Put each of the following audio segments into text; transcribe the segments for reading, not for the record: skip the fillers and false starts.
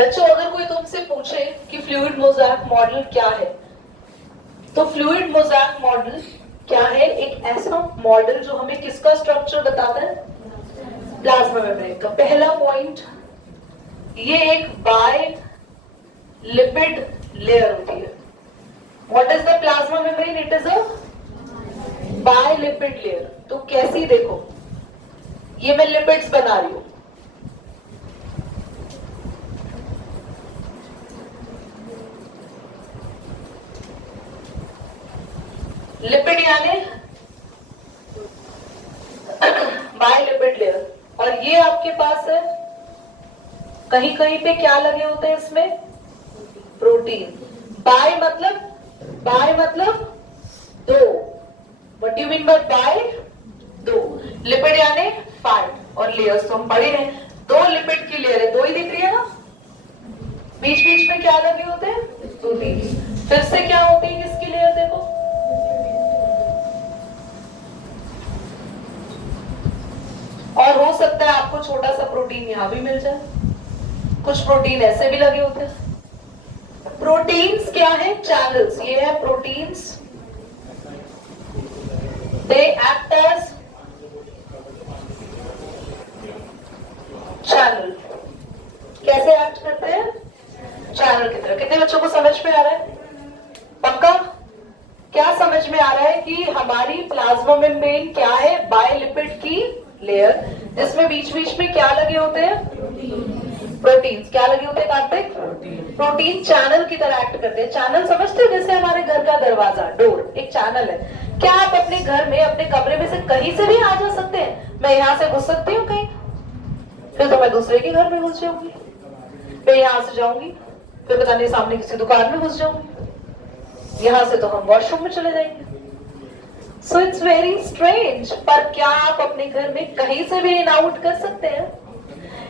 बच्चों अगर कोई तुमसे पूछे कि फ्लूइड मोज़ेक मॉडल क्या है, तो फ्लूइड मोज़ेक मॉडल क्या है? एक ऐसा मॉडल जो हमें किसका स्ट्रक्चर बताता है? प्लाज्मा मेम्ब्रेन का। पहला पॉइंट, ये एक बाय लिपिड लेयर होती है। What is the plasma membrane? It is a bi lipid layer. तो कैसी, देखो ये मैं लिपिड्स बना रही हूं, लिपिड यानी बाय लिपिड लेयर, और ये आपके पास है, कहीं कहीं पे क्या लगे होते हैं इसमें? प्रोटीन। बाय मतलब दो। What do you mean by bi? दो। लिपिड यानी फैट, और लेयर्स तो हम पढ़ ही रहे हैं। दो लिपिड की लेयर है, दो ही दिख रही है ना? बीच बीच में क्या लगे होते हैं? प्रोटीन। फिर से क्या होती है किसकी लेयर? देखो, और हो सकता है आपको छोटा सा प्रोटीन यहां भी मिल जाए, कुछ प्रोटीन ऐसे भी लगे होते हैं। प्रोटीन्स क्या है? चैनल्स। ये है proteins, they act as channel. कैसे एक्ट करते हैं? चैनल की तरह। कितने बच्चों को समझ में आ रहा है? पक्का? क्या समझ में आ रहा है कि हमारी प्लाज्मा मेम्ब्रेन क्या है? बायलिपिड की लेयर, जिसमें बीच बीच में क्या लगे होते हैं? प्रोटीन्स। क्या लगे होते हैं कार्तिक? प्रोटीन चैनल की तरह एक्ट करते हैं। चैनल समझते हो? जैसे हमारे घर का दरवाजा, डोर एक चैनल है। क्या आप अपने घर में, अपने कमरे में से कहीं से भी आ जा सकते हैं? मैं यहाँ से घुस सकती हूँ कहीं, फिर तो मैं दूसरे के घर में घुस जाऊंगी। मैं यहाँ से जाऊंगी, फिर पता नहीं सामने किसी दुकान में घुस जाऊंगी। यहाँ से तो हम वॉशरूम में चले जाएंगे। So it's very strange. पर क्या आप अपने घर में कहीं से भी इन आउट कर सकते हैं?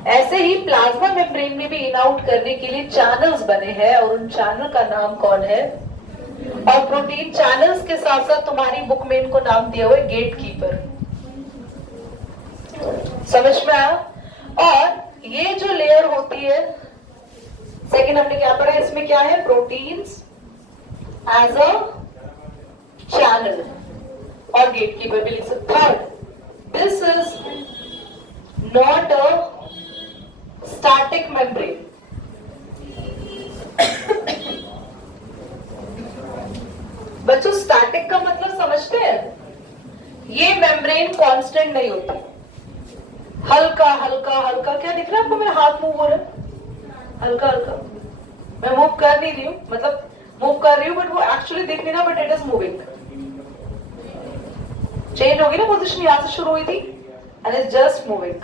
ऐसे ही प्लाज्मा मेम्ब्रेन में भी इन आउट करने के लिए चैनल्स बने हैं, और उन चैनल का नाम कौन है? और प्रोटीन चैनल्स के साथ साथ तुम्हारी बुक में इनको नाम दिया हुआ है गेट कीपर। समझ में आया? और ये जो लेयर होती है, सेकेंड हमने क्या पढ़ा? इसमें क्या है? प्रोटीन्स एज अ चैनल, और गेट कीपर भी लिख सकते। Third, this is not a static membrane. बच्चों स्टैटिक का मतलब समझते हैं? ये मेम्ब्रेन कांस्टेंट नहीं होती, हल्का हल्का हल्का। क्या दिख रहा है आपको? मेरा हाथ मूव हो रहा है हल्का हल्का। मैं मूव कर नहीं रही हूँ, मतलब मूव कर रही हूँ बट वो एक्चुअली दिख नहीं रहा, but it is moving. Change होगी ना पोजीशन, यहां से शुरू हुई थी एंड इज जस्ट मूविंग।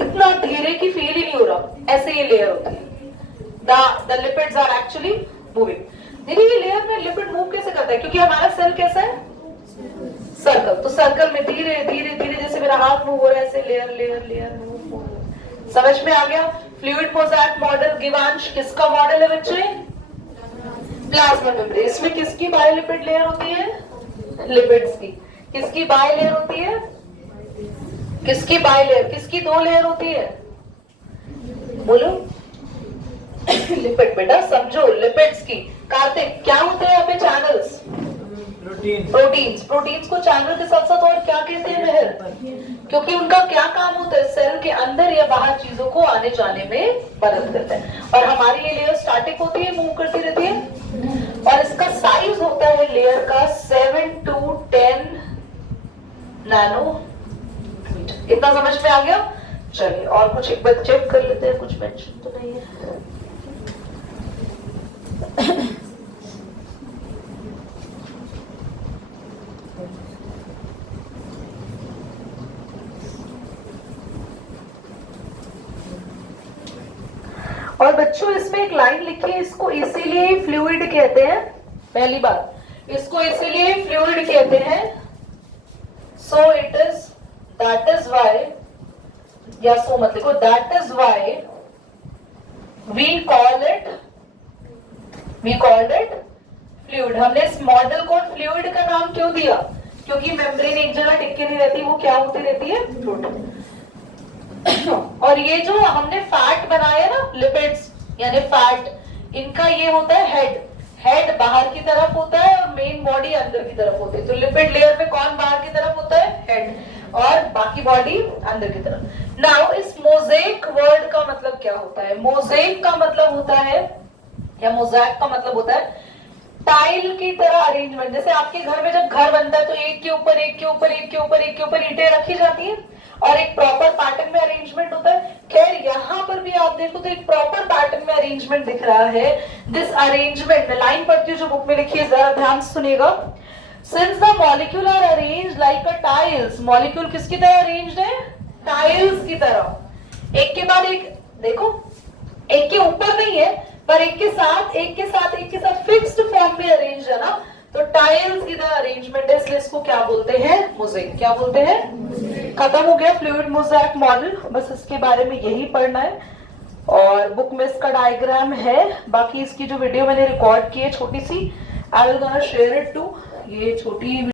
इतना धीरे की फील ही नहीं हो रहा, ऐसे ये लेयर होती है। The lipids are actually moving। दीदी ये लेयर में लिपिड मूव कैसे करता है? क्योंकि हमारा सेल कैसा है? सर्कल। तो सर्कल में धीरे धीरे धीरे, जैसे मेरा हाथ मूव हो रहा है, ऐसे लेयर लेयर लेयर मूव। समझ में आ गया? फ्लूइड मोज़ेक मॉडल गिवांश किसका मॉडल है बच्चे? Plasma membrane. इसमें किसकी बायोलिपिड लेयर होती है? लिपिड्स की। किसकी बाय लेयर होती है? किसकी बाय लेयर? किसकी दो लेयर होती है? बोलो। लिपिड बेटा समझो, लिपिड्स की। कार्तिक क्या होते हैं यहाँ पे? चैनल्स। प्रोटीन्स। प्रोटीन्स को चैनल के साथ साथ और क्या कहते हैं मेहर? क्योंकि उनका क्या काम होता है? सेल के अंदर या बाहर चीजों को आने जाने में मदद करता है। और हमारी ये लेयर स्टैटिक होती है, मूव करती रहती है, और इसका साइज होता है लेयर का 7 to 10 नैनो। इतना समझ में आ गया? चलिए और कुछ एक बार चेक कर लेते हैं, कुछ मेंशन तो नहीं है। और बच्चों इसमें एक लाइन लिखी है, इसको इसीलिए फ्लूइड कहते हैं। पहली बात, इसको इसीलिए फ्लूइड कहते हैं। So it is, that is why, या सो मत लिखो, that is why we called it fluid. हमने इस मॉडल को फ्लूइड का नाम क्यों दिया? क्योंकि मेम्ब्रेन एक जगह टिक के नहीं रहती, वो क्या होती रहती है? फ्लूइड। अच्छा, और ये जो हमने फैट बनाया ना, लिपिड्स यानी फैट, इनका ये होता है हेड। हेड बाहर की तरफ होता है और मेन बॉडी अंदर की तरफ होती है। तो लिपिड लेयर में कौन बाहर की तरफ होता है? हेड, और बाकी बॉडी अंदर की तरफ। नाउ इस मोज़ेक वर्ड का मतलब क्या होता है? मोज़ेक का मतलब होता है, या मोज़ेक का मतलब होता है टाइल की तरह अरेंजमेंट। जैसे आपके घर में जब घर बनता है तो एक के ऊपर एक के ऊपर एक के ऊपर एक के ऊपर ईंटें रखी जाती है और एक प्रॉपर पैटर्न में अरेंजमेंट होता है। खैर यहाँ पर भी आप देखो तो एक प्रॉपर पैटर्न में अरेंजमेंट दिख रहा है। दिस अरेंजमेंट, मैं लाइन पढ़ती हूँ जो बुक में लिखी है, जरा ध्यान से सुनिएगा। Since the molecule are arranged like a tiles, molecule किसकी तरह अरेंज्ड है? टाइल्स की तरह, एक के बाद एक। देखो एक के ऊपर नहीं है पर एक के साथ एक के साथ एक के साथ फिक्स्ड फॉर्म में अरेंज है ना, तो टाइल्स की तरह अरेंजमेंट है, इसलिए इसको क्या बोलते हैं? मोज़ेक। क्या बोलते हैं? खत्म हो गया फ्लूइड मोज़ेक मॉडल, बस इसके बारे में यही पढ़ना है। और बुक में इसका डायग्राम है, बाकी इसकी जो वीडियो मैंने रिकॉर्ड की है छोटी सी, I will gonna share it too. ये छोटी